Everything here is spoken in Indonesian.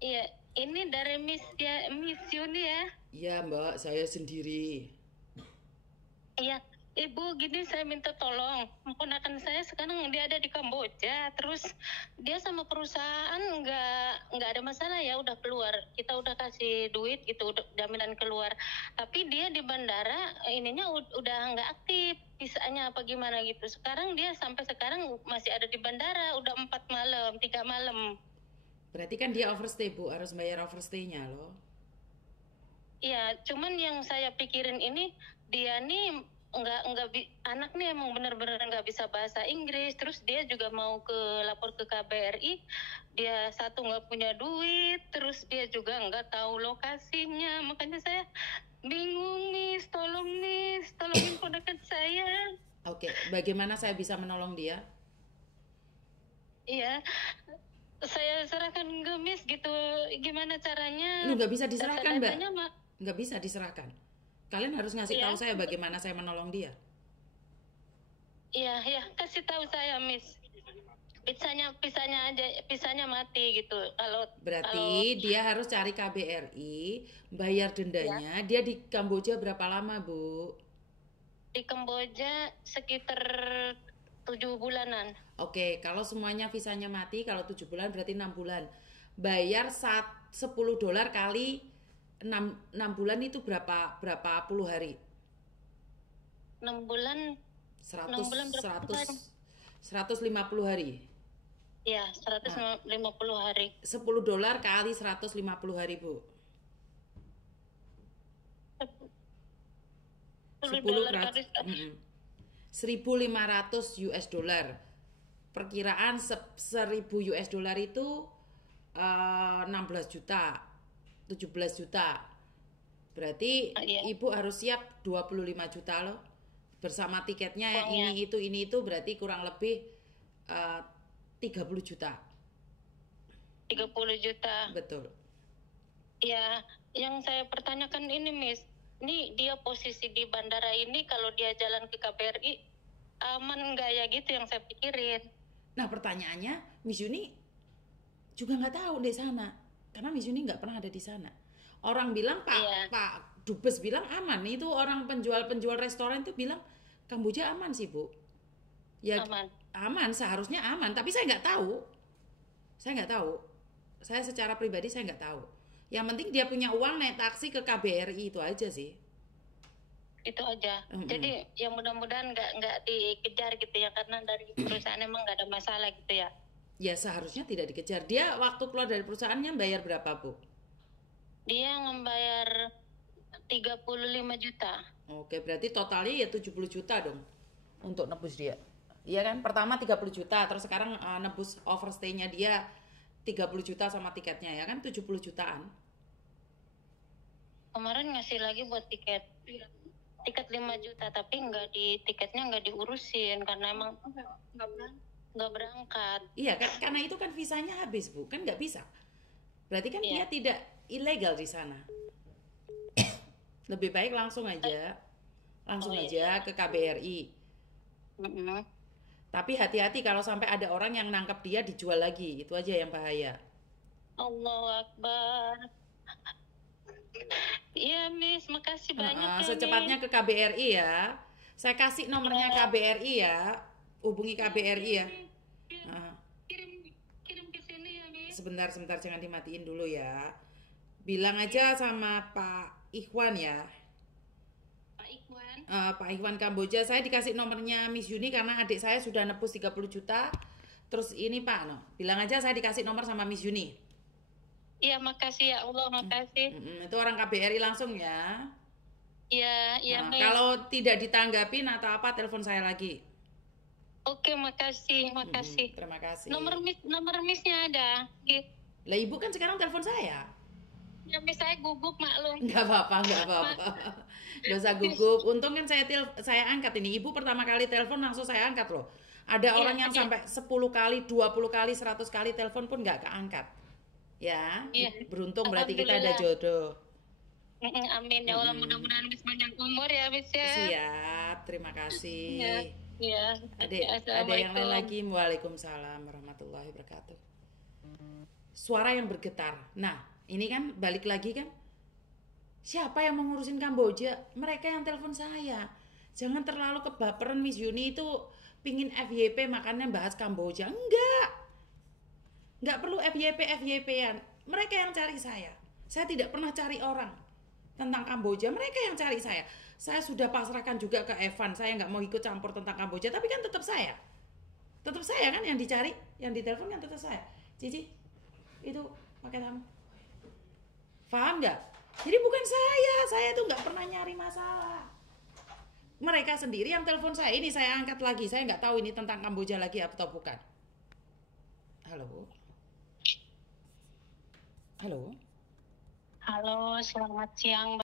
Iya, ini dari Miss ya, Miss Yuni ya. Iya Mbak, saya sendiri. Iya, Ibu gini saya minta tolong. Ponakan saya sekarang dia ada di Kamboja, terus dia sama perusahaan nggak ada masalah ya, udah keluar. Kita udah kasih duit gitu, udah jaminan keluar. Tapi dia di bandara ininya udah nggak aktif, visanya apa gimana gitu. Sekarang dia sampai sekarang masih ada di bandara, udah 4 malam, 3 malam. Berarti kan dia overstay Bu, harus bayar overstay-nya loh. Iya, cuman yang saya pikirin ini dia nih anak nih emang bener-bener nggak bisa bahasa Inggris, terus dia juga mau lapor ke KBRI, dia satu nggak punya duit, terus dia juga nggak tahu lokasinya, makanya saya bingung Miss, tolongin ponakan saya. Oke, bagaimana saya bisa menolong dia? Iya, saya serahkan ke Miss gitu, gimana Lu caranya nggak bisa diserahkan Mbak, data-datanya mak. nggak bisa diserahkan. Kalian harus ngasih tahu Iya, saya bagaimana saya menolong dia. iya, kasih tahu saya Miss. Pisahnya aja, pisahnya mati gitu. Kalau kalau Berarti dia harus cari KBRI, bayar ya dendanya. Dia di Kamboja berapa lama Bu? di Kamboja sekitar 7 bulanan. Oke, kalau semuanya visanya mati, kalau 7 bulan berarti 6 bulan. Bayar 10 dolar kali 6 bulan itu berapa berapa puluh hari? 6 bulan, 100 berapa 100 bulan? 150 hari. Ya, seratus Nah, lima puluh hari. 10 dolar kali 150 hari, Bu. 10 10 dolar kerat, kali. 1.500 US dollar. Perkiraan 1000 US dollar itu 16 juta, 17 juta. Berarti Ya, ibu harus siap 25 juta loh. Bersama tiketnya uangnya ini itu berarti kurang lebih eh, 30 juta. 30 juta. Betul. Ya, yang saya pertanyakan ini Miss, ini dia posisi di bandara ini kalau dia jalan ke KBRI aman nggak ya, gitu yang saya pikirin. Nah pertanyaannya, Miss Yuni juga nggak tahu di sana, karena Miss Yuni nggak pernah ada di sana. Orang bilang Pak Iya, Pak Dubes bilang aman, itu orang penjual restoran itu bilang Kamboja aman sih Bu. Ya aman. aman, seharusnya aman, tapi saya nggak tahu. Saya nggak tahu. Saya secara pribadi saya nggak tahu. Yang penting dia punya uang naik taksi ke KBRI itu aja sih. Itu aja. Jadi Mm-mm. ya mudah-mudahan nggak dikejar gitu ya, karena dari perusahaan emang nggak ada masalah gitu ya. Ya seharusnya tidak dikejar. Dia waktu keluar dari perusahaannya bayar berapa Bu? Dia ngebayar 35 juta. Oke, berarti totalnya ya 70 juta dong untuk nebus dia. Iya kan? Pertama 30 juta, terus sekarang nebus overstay-nya dia 30 juta sama tiketnya ya kan 70 jutaan. Kemarin ngasih lagi buat tiket, tiket 5 juta, tapi tiketnya nggak diurusin karena emang nggak berangkat. Iya kan? Karena itu kan visanya habis Bu, kan nggak bisa. Berarti kan dia Iya. tidak ilegal di sana. Lebih baik langsung aja, Oh langsung iya. aja ke KBRI. Mm-mm. Tapi hati-hati kalau sampai ada orang yang nangkep dia dijual lagi, itu aja yang bahaya. Allahu Akbar. Iya Miss, makasih banyak ya Secepatnya Miss. ke KBRI ya. Saya kasih nomornya Iya. KBRI ya. Hubungi Iya, KBRI kirim ya. Miss. Kirim, Uh, kirim, kirim ke sini ya Miss. sebentar jangan dimatiin dulu ya. Bilang Iya, aja sama Pak Ikhwan ya. Pak Ikhwan. Pak Ikhwan Kamboja, saya dikasih nomornya Miss Yuni karena adik saya sudah nebus 30 juta. Terus ini Pak, no, bilang aja saya dikasih nomor sama Miss Yuni. Iya, makasih ya Allah, makasih. Itu orang KBRI langsung ya. Iya, iya Miss. Kalau tidak ditanggapin atau apa, telepon saya lagi. Oke, makasih, makasih. Terima Nomor kasih. Miss, nomor Missnya ada. Gitu. Lah ibu kan sekarang telepon saya. Ya Miss, saya gugup maklum. Nggak apa-apa, nggak apa-apa. Nggak usah gugup. Untung kan saya angkat ini. Ibu pertama kali telepon langsung saya angkat loh. Ada Iya, orang yang iya, sampai 10 kali, 20 kali, 100 kali telepon pun nggak keangkat. Ya, iya. beruntung berarti kita ada Alhamdulillah. jodoh. Amin ya Allah, Mm-mm. mudah-mudahan Miss panjang umur ya Miss ya. Siap, terima Iya, kasih. iya. Ada Oke, ada yang lain Assalamualaikum. lagi? Waalaikumsalam warahmatullahi wabarakatuh. suara yang bergetar. Nah, ini kan balik lagi kan, siapa yang mau ngurusin Kamboja? Mereka yang telepon saya. Jangan terlalu kebaperan Miss Yuni itu pingin FYP makanya bahas Kamboja. Enggak perlu FYP-an. Mereka yang cari saya. Saya tidak pernah cari orang tentang Kamboja. Mereka yang cari saya. Saya sudah pasrahkan juga ke Evan. Saya nggak mau ikut campur tentang Kamboja. Tapi kan tetap saya. Tetap saya kan yang dicari. Yang ditelepon kan tetap saya. Cici, itu pakai tamu. Paham nggak? Jadi bukan saya itu nggak pernah nyari masalah. Mereka sendiri yang telepon saya. Ini saya angkat lagi. Saya nggak tahu ini tentang Kamboja lagi atau bukan. Halo. Halo. Halo, selamat siang.